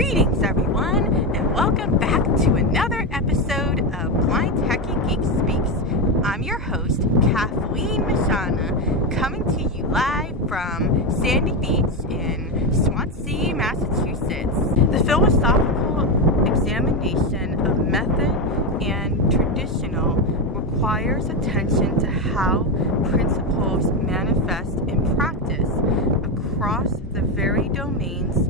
Greetings, everyone, and welcome back to another episode of Blind Techie Geek Speaks. I'm your host, Kathleen Masciana, coming to you live from Sandy Beach in Swansea, Massachusetts. The philosophical examination of method and traditional requires attention to how principles manifest in practice across the very domains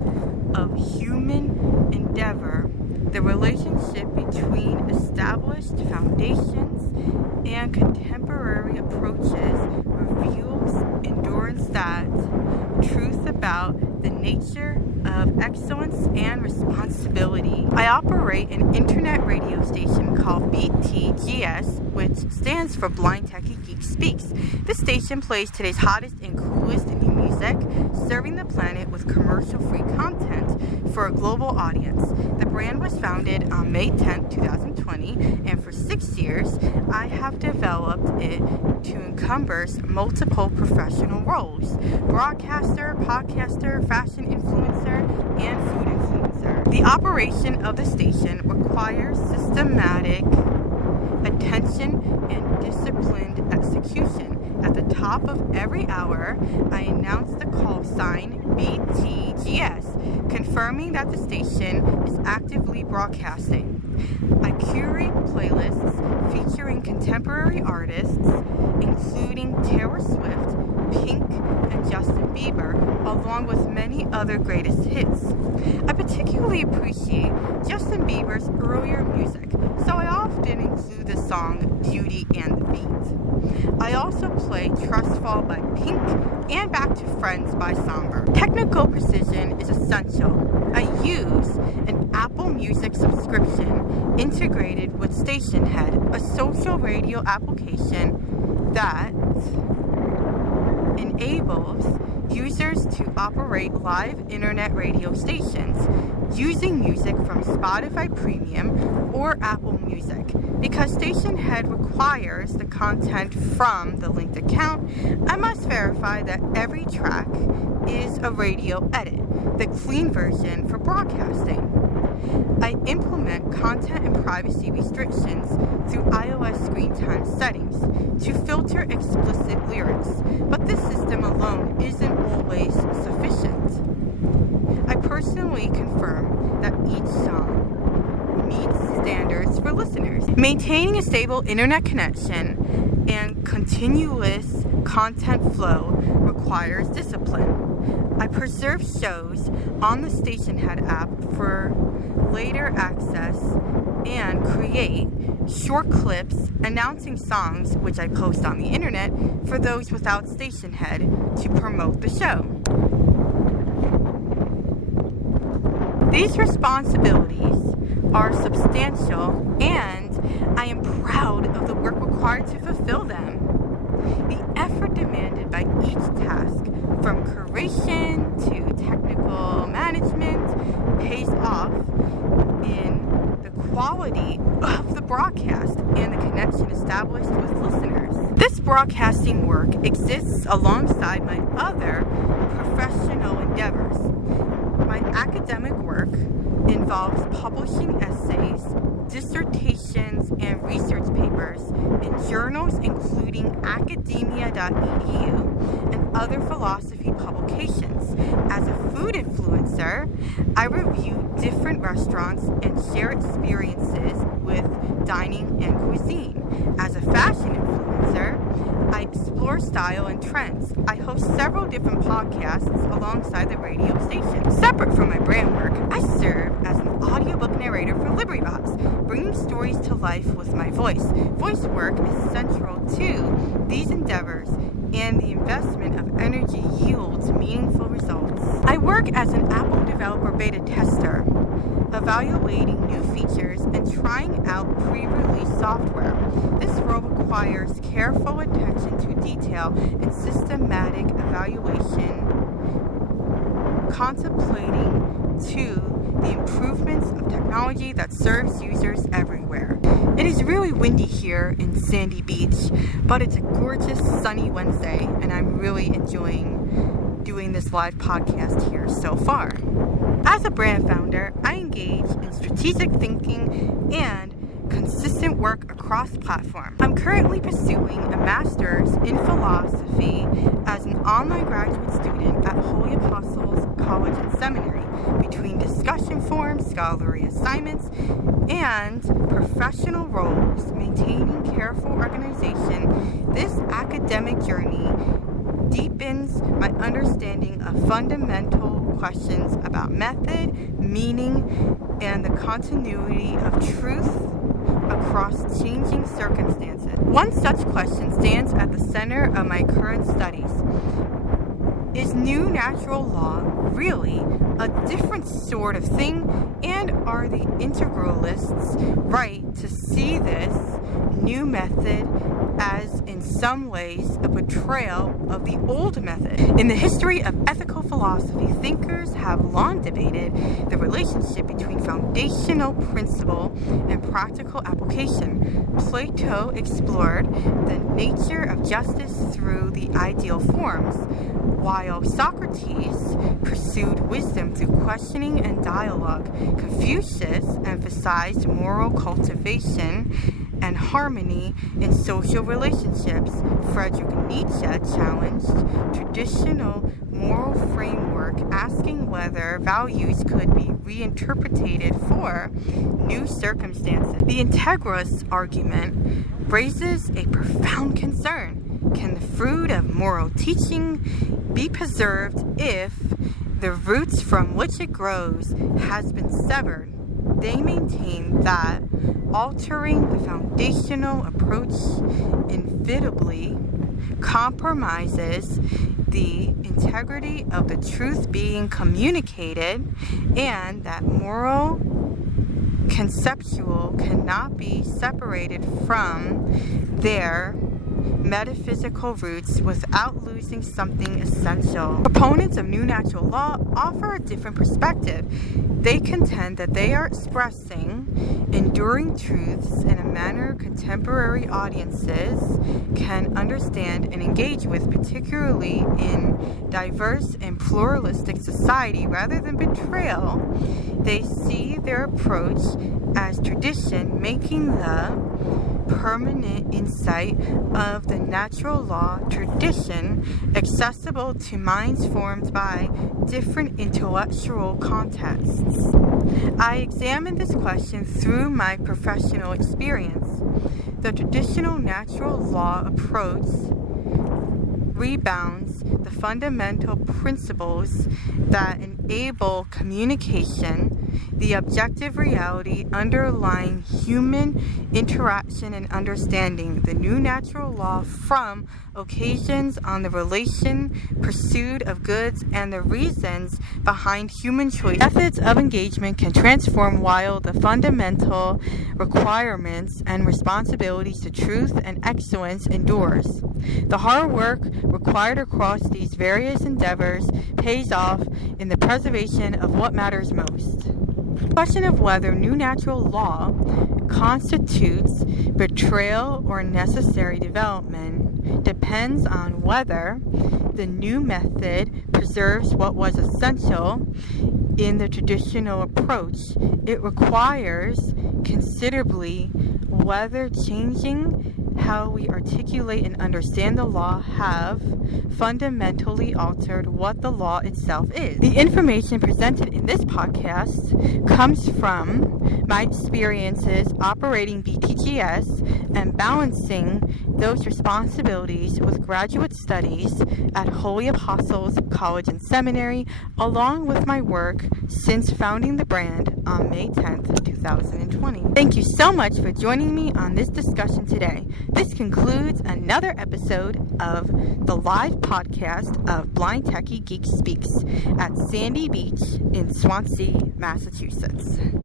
of human endeavor. The relationship between established foundations and contemporary approaches reveals endurance that truth about the nature of excellence and responsibility. I operate an internet radio station called BTGS, which stands for Blind Techie Geek Speaks. This station plays today's hottest and coolest new music, serving the planet with commercial-free content for a global audience. The brand was founded on May 10, 2020, and for 6 years, I have developed it to encompass multiple professional roles: broadcaster, podcaster, fashion influencer, and food influencer. The operation of the station requires systematic attention and disciplined execution. At the top of every hour, I announce the call sign BTGS, confirming that the station is actively broadcasting. I curate playlists featuring contemporary artists, including Taylor Swift, Pink, and Justin Bieber, along with many other greatest hits. I particularly appreciate Justin Bieber's earlier music, so I often include the song Beauty and the Beat. I also play Trust Fall by Pink and Back to Friends by Somber. Technical precision is essential. I use an Apple Music subscription integrated with Stationhead, a social radio application that enables users to operate live internet radio stations using music from Spotify Premium or Apple Music. Because Stationhead requires the content from the linked account, I must verify that every track is a radio edit, the clean version for broadcasting. I implement content and privacy restrictions through iOS screen time settings to filter explicit lyrics, but this system alone isn't always sufficient. I personally confirm that each song meets standards for listeners. Maintaining a stable internet connection and continuous content flow requires discipline. I preserve shows on the Stationhead app for later access and create short clips announcing songs, which I post on the internet for those without Stationhead to promote the show. These responsibilities are substantial, and I am proud of the work required to fulfill them. The effort demanded by each task, from curation to technical management, pays off in the quality of the broadcast and the connection established with listeners. This broadcasting work exists alongside my other professional endeavors. My academic work involves publishing essays, dissertations, and research papers in journals including academia.edu and other philosophy publications. As a food influencer, I review different restaurants and share experiences with dining and cuisine. As a fashion influencer, I explore style and trends. I host several different podcasts alongside the radio station. Separate from my brand work, I serve as an audiobook narrator for LibriVox, bringing stories to life with my voice. Voice work is central to these endeavors, and the investment of energy yields meaningful results. I work as an Apple developer beta tester, evaluating new features and trying out pre-release software. This role requires careful attention to detail and systematic evaluation, contemplating to the improvements of technology that serves users everywhere. It is really windy here in Sandy Beach, but it's a gorgeous sunny Wednesday, and I'm really enjoying doing this live podcast here so far. As a brand founder, I engage in strategic thinking and consistent work across platforms. I'm currently pursuing a master's in philosophy as an online graduate student at Holy Apostles College and Seminary. Between discussion forums, scholarly assignments, and professional roles, maintaining careful organization, this academic journey deepens my understanding of fundamental questions about method, meaning, and the continuity of truth across changing circumstances. One such question stands at the center of my current studies. Is new natural law really a different sort of thing? And are the integralists right to see this new method as, in some ways, a betrayal of the old method? In the history of ethical philosophy, thinkers have long debated the relationship between foundational principle and practical application. Plato explored the nature of justice through the ideal forms, while Socrates pursued wisdom through questioning and dialogue. Confucius emphasized moral cultivation and harmony in social relationships. Friedrich Nietzsche challenged traditional moral framework, asking whether values could be reinterpreted for new circumstances. The integralist argument raises a profound concern. Can the fruit of moral teaching be preserved if the roots from which it grows has been severed? They maintain that altering the foundational approach inevitably compromises the integrity of the truth being communicated, and that moral conceptual cannot be separated from their metaphysical roots without losing something essential. Proponents of new natural law offer a different perspective. They contend that they are expressing enduring truths in a manner contemporary audiences can understand and engage with, particularly in diverse and pluralistic society. Rather than betrayal, they see their approach as tradition, making the permanent insight of the natural law tradition accessible to minds formed by different intellectual contexts. I examine this question through my professional experience. The traditional natural law approach rebounds the fundamental principles that enable communication, the objective reality underlying human interaction and understanding. The new natural law from occasions on the relation, pursuit of goods, and the reasons behind human choice. Methods of engagement can transform while the fundamental requirements and responsibilities to truth and excellence endures. The hard work required across these various endeavors pays off in the preservation of what matters most. The question of whether new natural law constitutes betrayal or necessary development depends on whether the new method preserves what was essential in the traditional approach. It requires considerably whether changing how we articulate and understand the law have fundamentally altered what the law itself is. The information presented in this podcast comes from my experiences operating BTGS and balancing those responsibilities with graduate studies at Holy Apostles College and Seminary, along with my work since founding the brand on May 10th, 2020. Thank you so much for joining me on this discussion today. This concludes another episode of the live podcast of Blind Techie Geek Speaks at Sandy Beach in Swansea, Massachusetts.